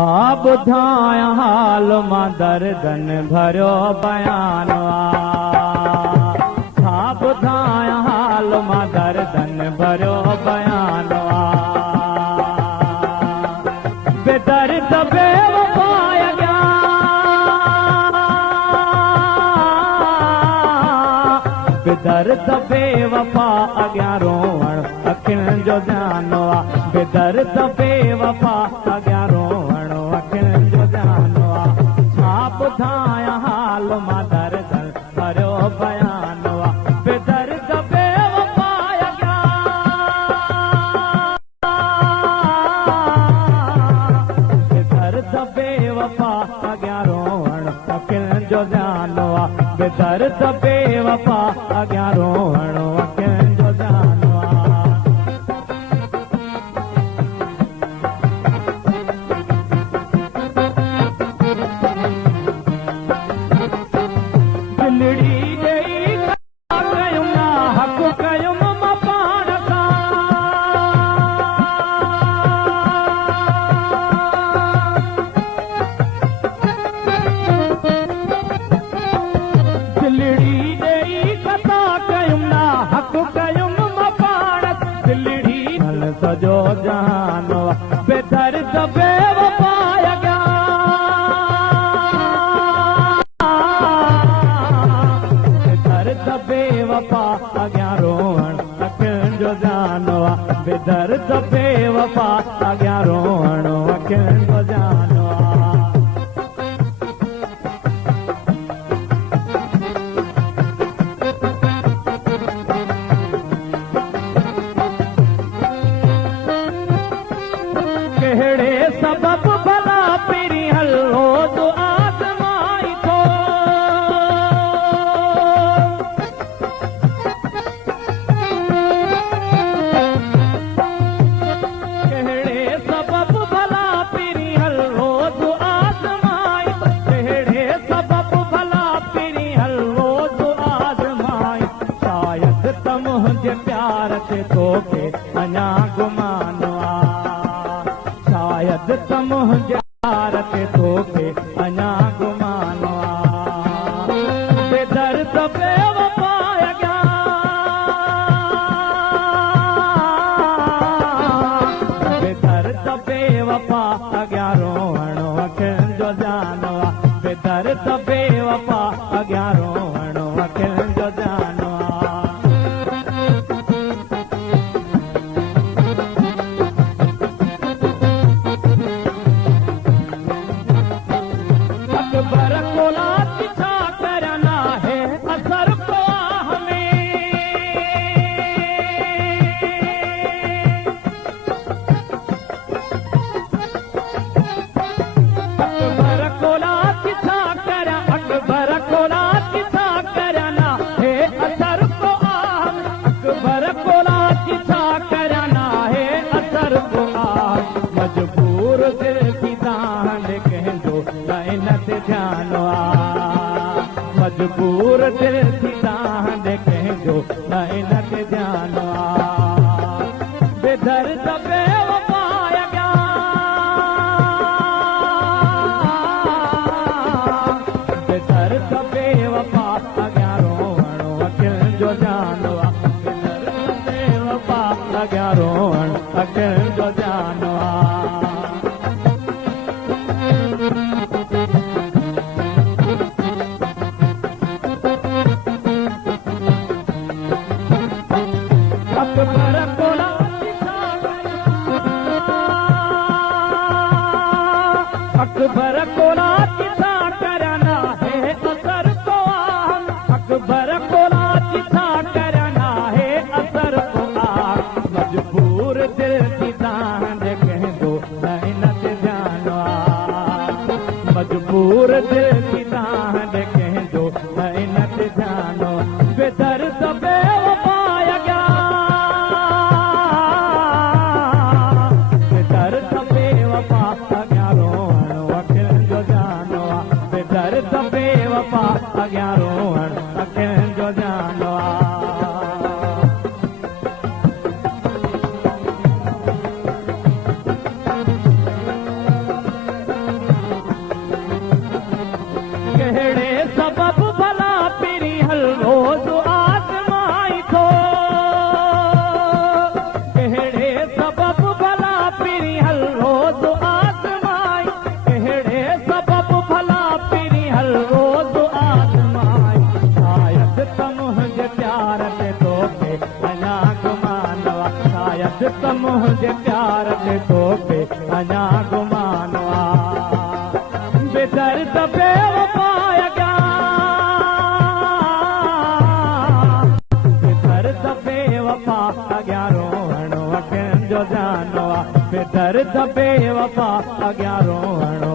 ॿुधाया हाल मां दर्दन भरियो बयान छा ॿुधाया हाल मां दर्दन भरियो बयान बेदर्द बेवफाय बेदर्द बेवफा अॻियां रोअण अखियुनि जो ध्यानु आहे बेदर्द बेवफा अॻियां रोअण अखियुनि जो ध्यानु आहे छा ॿुधाया हाल मां दर्दन भरियो बयान बेदर्द बेवफा बेदर्द बेवफा अॻियां रोअण अखियुनि जो ध्यानु आहे बेदर्द बेवफा अॻियां रोअण अखियुनि जो ध्यानु दिलड़ी ॾेई कयुम ना हक़ कयुम मां पाण सां दिलड़ी ॾेई कथा कयुम ना हक़ कयुम मां पाण दिलड़ी हल सॼो जहान बेदर्द बेवफा बेवफा अॻियां रोअण अखियुनि जो ध्यानु आहे बेदर्द बेवफा अॻियां रोअण अखियुनि जो ध्यानु कहिड़े सबबु भला पहिरीं हलो आज़माई थो प्यार ते तोखे अञा गुमान शायद त मुंहिंजे प्यार ते तोखे अञा गुमान बेदर्द बेवफा बेदर्द बेवफा अॻियां रोअण अखियुनि जो ध्यानु आहे बेदर्द बेवफा अॻियां रोअण अखियुनि जो ध्यानु अकबर कोला छा करना है असर ख्वाह में अकबर कोला छा कर अकबर कोला छा करना है असर ख्वाह अकबर कोला छा करना है असर ख्वाह मजबूर दिल की दान कंहिंजो इन ते ध्यानु आहे मजबूर दिल थी दान कंहिंजो इन ते ध्यानु आहे बेदर्द बेवफा बेदर्द बेवफा अॻियां रोअण अखियुनि जो ध्यानु आहे बेदर्द बेवफा अॻियां रोअण अखियुनि जो ध्यानु आहे अकबर कोला अकबर कोला छा करना है असर ख्वाह अकबर कोला छा करना है असर ख्वाह मजबूर दिल की दान कंहिंजो इन ते ध्यानु आहे मजबूर दिल की दान कंहिंजो इन ते ध्यानु बेदर्द बेवफा बेदर्द बेवफा अॻियां रोअण अखियुनि जो ध्यानु आहे बेदर्द बेवफा अॻियां रोअण अखियुनि जो ध्यानु आहे अज त मुंहिंजे प्यार ते तो पे अञा गुमान आ बेदर्द बेवफा अॻियां बेदर्द बेवफा अॻियां रोअण अखियुनि जो जानो आ बेदर्द बेवफा अॻियां रोअण